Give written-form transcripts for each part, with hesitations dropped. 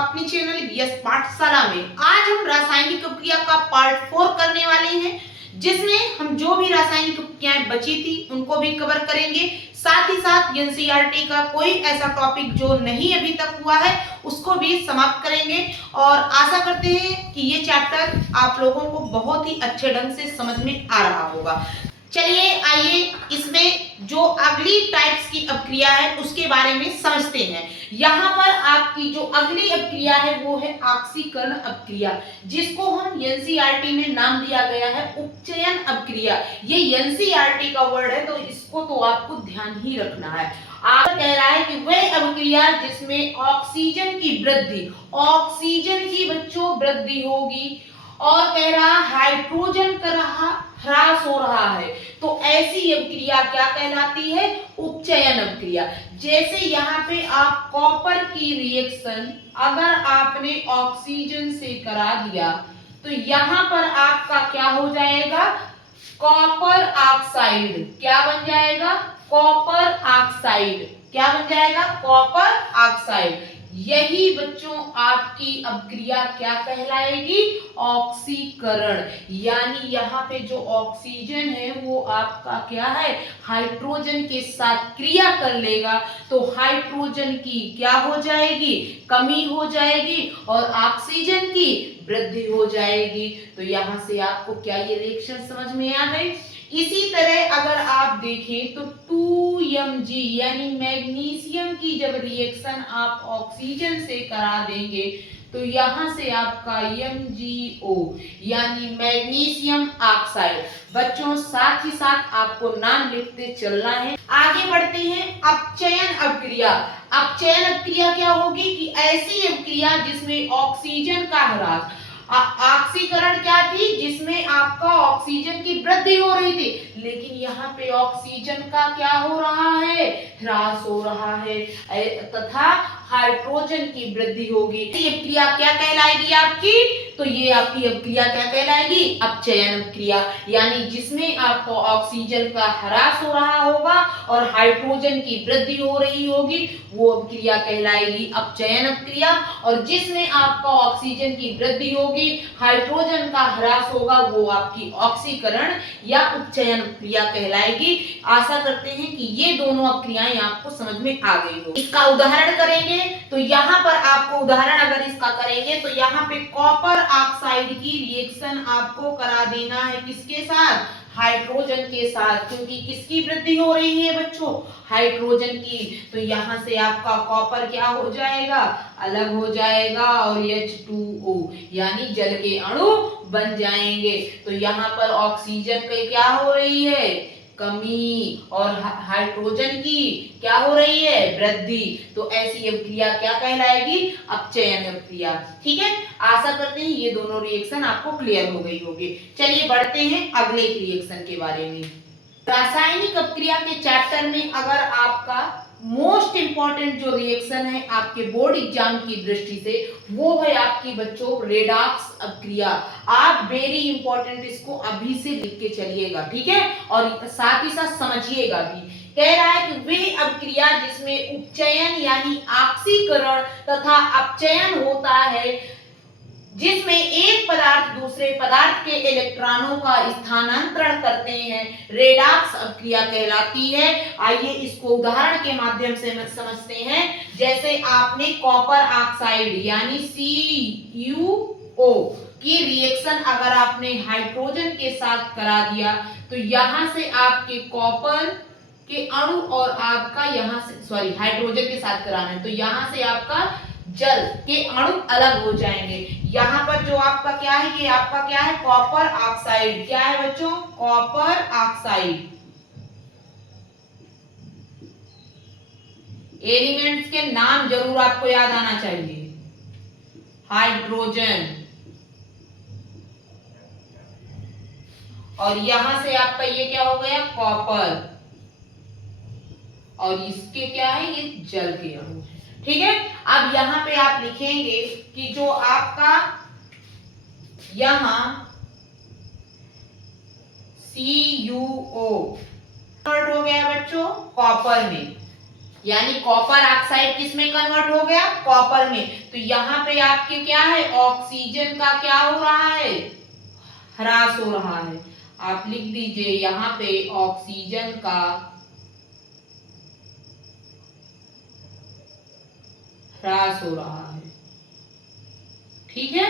अपने channel BS पाठशाला में। आज हम रासायनिक अपक्रिया का पार्ट 4 करने वाले हैं, जिसमें हम जो भी रासायनिक अपक्रियाएं बची थी उनको भी कवर करेंगे। साथ ही साथ एनसीईआरटी का कोई ऐसा टॉपिक जो नहीं अभी तक हुआ है उसको भी समाप्त करेंगे और आशा करते हैं कि ये चैप्टर आप लोगों को बहुत ही अच्छे ढंग से समझ में आ रहा होगा। चलिए आइए इसमें जो अगली टाइप्स की अपक्रिया है उसके बारे में समझते हैं। यहाँ पर आपकी जो अगली अपक्रिया है वो है ऑक्सीकरण अपक्रिया, जिसको हम एनसीईआरटी में नाम दिया गया है उपचयन अपक्रिया। ये एनसीईआरटी का वर्ड है तो इसको तो आपको ध्यान ही रखना है। आप कह रहा है कि वह अपक्रिया जिसमें ऑक्सीजन की वृद्धि, ऑक्सीजन की बच्चों वृद्धि होगी और कह रहा हाइड्रोजन का ह्रास हो रहा है, तो ऐसी अपक्रिया क्या कहलाती है? उपचयन अपक्रिया। जैसे यहाँ पे आप कॉपर की रिएक्शन अगर आपने ऑक्सीजन से करा दिया तो यहाँ पर आपका क्या हो जाएगा? Copper oxide. क्या बन जाएगा? Copper oxide. क्या बन जाएगा? Copper oxide. यही बच्चों आपकी अपक्रिया क्या कहलाएगी? ऑक्सीकरण। यानी यहाँ पे जो ऑक्सीजन है वो आपका क्या है? हाइड्रोजन के साथ क्रिया कर लेगा तो हाइड्रोजन की क्या हो जाएगी? कमी हो जाएगी और ऑक्सीजन की वृद्धि हो जाएगी। तो यहाँ से आपको क्या ये रिएक्शन समझ में आ गई? इसी तरह अगर आप देखें तो 2Mg यानी मैग्नीशियम की जब रिएक्शन आप ऑक्सीजन से करा देंगे तो यहां से आपका MgO यानी मैग्नीशियम ऑक्साइड। बच्चों साथ ही साथ आपको नाम लिखते चलना है। आगे बढ़ते हैं अपचयन अपक्रिया। अपचयन अपक्रिया क्या होगी? कि ऐसी अपक्रिया जिसमें ऑक्सीजन का ह्रास, ऑक्सीकरण क्या थी? जिसमें आपका ऑक्सीजन की वृद्धि हो रही थी, लेकिन यहाँ पे ऑक्सीजन का क्या हो रहा है? ह्रास हो रहा है तथा हाइड्रोजन की वृद्धि होगी। ये अपक्रिया क्या कहलाएगी आपकी? तो ये आपकी अपक्रिया क्या कहलाएगी? अपचयन अपक्रिया। यानी जिसमें आपको ऑक्सीजन का ह्रास हो रहा होगा और हाइड्रोजन की वृद्धि हो रही होगी वो अपक्रिया कहलाएगी अपचयन अपक्रिया। और जिसमें आपका ऑक्सीजन की वृद्धि होगी, हाइड्रोजन का ह्रास होगा, वो आपकी ऑक्सीकरण या उपचयन अपक्रिया कहलाएगी। आशा करते हैं कि ये दोनों अपक्रियाएं आपको समझ में आ गई हो। इसका उदाहरण करेंगे तो यहाँ पर आपको उदाहरण अगर इसका करेंगे तो यहाँ पे कॉपर ऑक्साइड की रिएक्शन आपको करा देना है किसके साथ? हाइड्रोजन के साथ। क्योंकि किसकी वृद्धि हो रही है बच्चों? हाइड्रोजन की। तो यहाँ से आपका कॉपर क्या हो जाएगा? अलग हो जाएगा और H2O यानी जल के अणु बन जाएंगे। तो यहाँ पर ऑक्सीजन की क्या हो रही है? कमी और हाइड्रोजन की क्या हो रही है? वृद्धि। तो ऐसी अपक्रिया क्या कहलाएगी? अपचयन अपक्रिया। ठीक है, आशा करते हैं ये दोनों रिएक्शन आपको क्लियर हो गई होगी। चलिए बढ़ते हैं अगले रिएक्शन के बारे में। रासायनिक अपक्रिया के चैप्टर में अगर आपका मोस्ट इंपॉर्टेंट जो रिएक्शन है आपके बोर्ड एग्जाम की दृष्टि से वो है आपकी बच्चों रेडॉक्स अपक्रिया। आप वेरी इंपॉर्टेंट इसको अभी से लिख के चलिएगा, ठीक है, और साथ ही साथ समझिएगा भी। कह रहा है कि वह अपक्रिया जिसमें उपचयन यानी ऑक्सीकरण तथा अपचयन होता है, जिसमें एक पदार्थ दूसरे पदार्थ के इलेक्ट्रॉनों का स्थानांतरण करते हैं, रेडॉक्स अपक्रिया कहलाती है। आइए इसको उदाहरण के माध्यम से समझते हैं। जैसे आपने कॉपर ऑक्साइड यानी CuO की रिएक्शन अगर आपने हाइड्रोजन के साथ करा दिया तो यहां से आपके कॉपर के अणु और आपका यहां से हाइड्रोजन के साथ कराना है तो यहां से आपका जल के अणु अलग हो जाएंगे। यहाँ पर जो आपका क्या है? ये आपका क्या है? Copper oxide. क्या है बच्चों? Copper oxide. एलिमेंट्स के नाम जरूर आपको याद आना चाहिए। हाइड्रोजन और यहां से आपका ये क्या हो गया? कॉपर और इसके क्या है? ये जल के अणु। ठीक है, अब यहाँ पे आप लिखेंगे कि जो आपका यहां CuO कन्वर्ट हो गया बच्चों कॉपर में यानी कॉपर ऑक्साइड किस में कन्वर्ट हो गया, कॉपर में। तो यहाँ पे आपके क्या है, ऑक्सीजन का क्या हो रहा है, ह्रास हो रहा है। आप लिख दीजिए यहाँ पे ऑक्सीजन का ह्रास हो रहा है, ठीक है।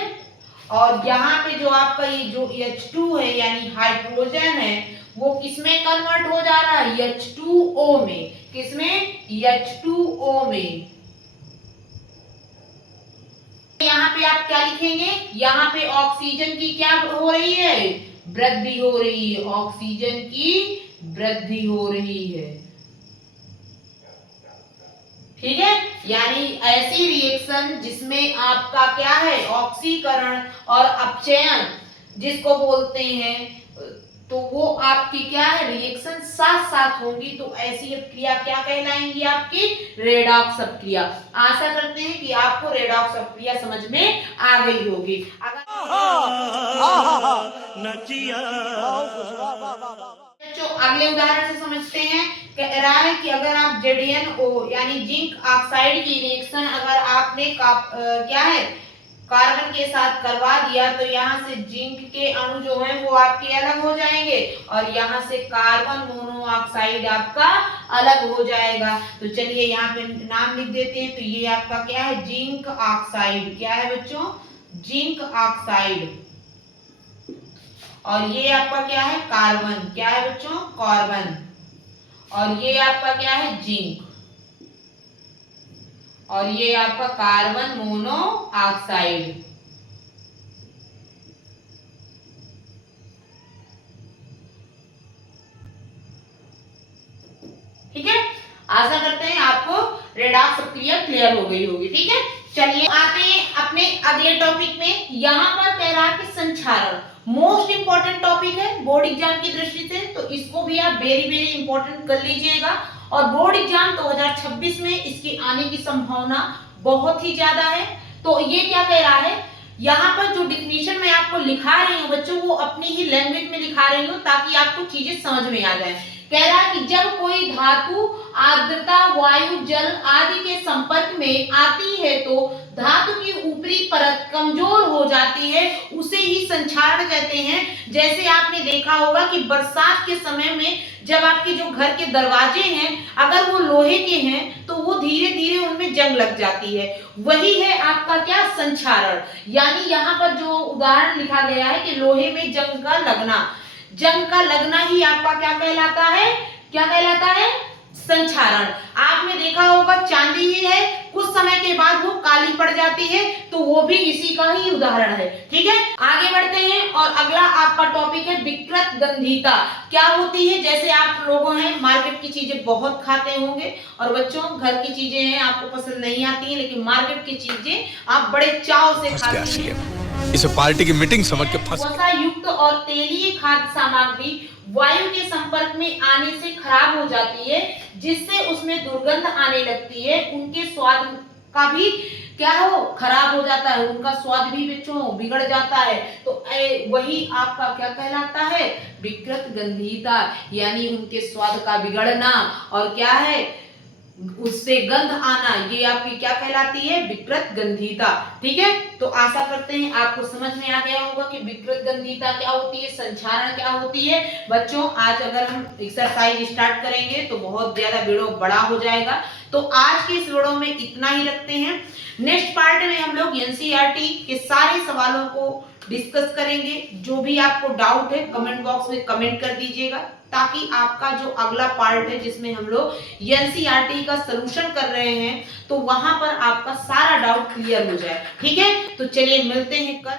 और यहाँ पे जो आपका ये जो H2 है यानी हाइड्रोजन है वो किसमें कन्वर्ट हो जा रहा है, H2O में। किसमें, H2O में। यहाँ पे आप क्या लिखेंगे, यहाँ पे ऑक्सीजन की क्या हो रही है, वृद्धि हो रही है, ऑक्सीजन की वृद्धि हो रही है, ठीक है। यानी ऐसी रिएक्शन जिसमें आपका क्या है, ऑक्सीकरण और अपचयन जिसको बोलते हैं, तो वो आपकी क्या है, रिएक्शन साथ साथ होंगी, तो ऐसी क्रिया क्या कहलाएंगी, आपकी रेडॉक्स अपक्रिया। आशा करते हैं कि आपको रेडॉक्स अपक्रिया समझ में आ गई होगी। अगर जो अगले उदाहरण से समझते हैं, कह रहा है कि अगर आप ZnO यानी जिंक ऑक्साइड की रिएक्शन अगर आपने क्या है, कार्बन के साथ करवा दिया तो यहाँ से जिंक के अणु जो हैं वो आपके अलग हो जाएंगे और यहाँ से कार्बन मोनोऑक्साइड आपका अलग हो जाएगा। तो चलिए यहाँ पे नाम लिख देते हैं। तो ये आपका क्या है, जिंक ऑक्साइड। क्या है बच्चों, जिंक ऑक्साइड। और ये आपका क्या है, कार्बन। क्या है बच्चों, कार्बन। और ये आपका क्या है, जिंक। और ये आपका कार्बन मोनोऑक्साइड। ठीक है, आशा करते हैं आपको रेडॉक्स प्रक्रिया क्लियर हो गई होगी। ठीक है, चलिए आते हैं अपने अगले टॉपिक में। यहाँ पर कह रहा है कि संक्षारण मोस्ट इंपॉर्टेंट टॉपिक है बोर्ड एग्जाम की दृष्टि से, तो इसको भी आप वेरी वेरी इंपॉर्टेंट कर लीजिएगा। और बोर्ड एग्जाम 2026 में इसकी आने की संभावना बहुत ही ज्यादा है। तो ये क्या कह रहा है, यहाँ पर जो डिफिनीशन मैं आपको लिखा रही हूँ बच्चों, वो अपनी ही लैंग्वेज में लिखा रही हूँ ताकि आपको चीजें समझ में आ जाए। कह रहा है कि जब कोई धातु आर्द्रता, वायु, जल आदि के संपर्क में आती है तो धातु की ऊपरी परत कमजोर हो जाती है, उसे ही संक्षारण कहते हैं। जैसे आपने देखा होगा कि बरसात के समय में जब आपके जो घर के दरवाजे हैं अगर वो लोहे के हैं तो वो धीरे धीरे उनमें जंग लग जाती है, वही है आपका क्या, संक्षारण। यानी यहाँ पर जो उदाहरण लिखा गया है कि लोहे में जंग का लगना, जंग का लगना ही आपका क्या कहलाता है, क्या कहलाता है, संक्षारण। आपने देखा होगा चांदी ही है, कुछ समय के बाद वो काली पड़ जाती है, तो वो भी इसी का ही उदाहरण है। ठीक है, आगे बढ़ते हैं और अगला आपका टॉपिक है विकृत गंधीता। क्या होती है, जैसे आप लोगों हैं मार्केट की चीजें बहुत खाते होंगे और बच्चों घर की चीजें हैं आपको पसंद नहीं आती हैं, लेकिन मार्केट की चीजें आप बड़े चाव से खाते हैं। इसे पार्टी की मीटिंग समझ के फंस वसा युक्त और तेलीय खाद्य सामग्री वायु के संपर्क में आने से खराब हो जाती है, जिससे उसमें दुर्गंध आने लगती है, उनके स्वाद का भी क्या हो, खराब हो जाता है, उनका स्वाद भी बच्चों बिगड़ जाता है। तो वही आपका क्या कहलाता है, विकृत गंधीता, यानी उनके स्वाद का बिगड़ना और क्या है, उससे गंध आना, ये आपकी क्या कहलाती है, विकृत गंधीता। ठीक है, तो आशा करते हैं आपको समझ में आ गया होगा कि विकृत गंधीता क्या होती है, संक्षारण क्या होती है। बच्चों आज अगर हम एक्सरसाइज स्टार्ट करेंगे तो बहुत ज्यादा वीडियो बड़ा हो जाएगा, तो आज के इस वीडियो में इतना ही रखते हैं। नेक्स्ट पार्ट में हम लोग एनसीईआरटी के सारे सवालों को डिस्कस करेंगे। जो भी आपको डाउट है कमेंट बॉक्स में कमेंट कर दीजिएगा, ताकि आपका जो अगला पार्ट है जिसमें हम लोग एनसीईआरटी का सलूशन कर रहे हैं, तो वहां पर आपका सारा डाउट क्लियर हो जाए। ठीक है, तो चलिए मिलते हैं कल।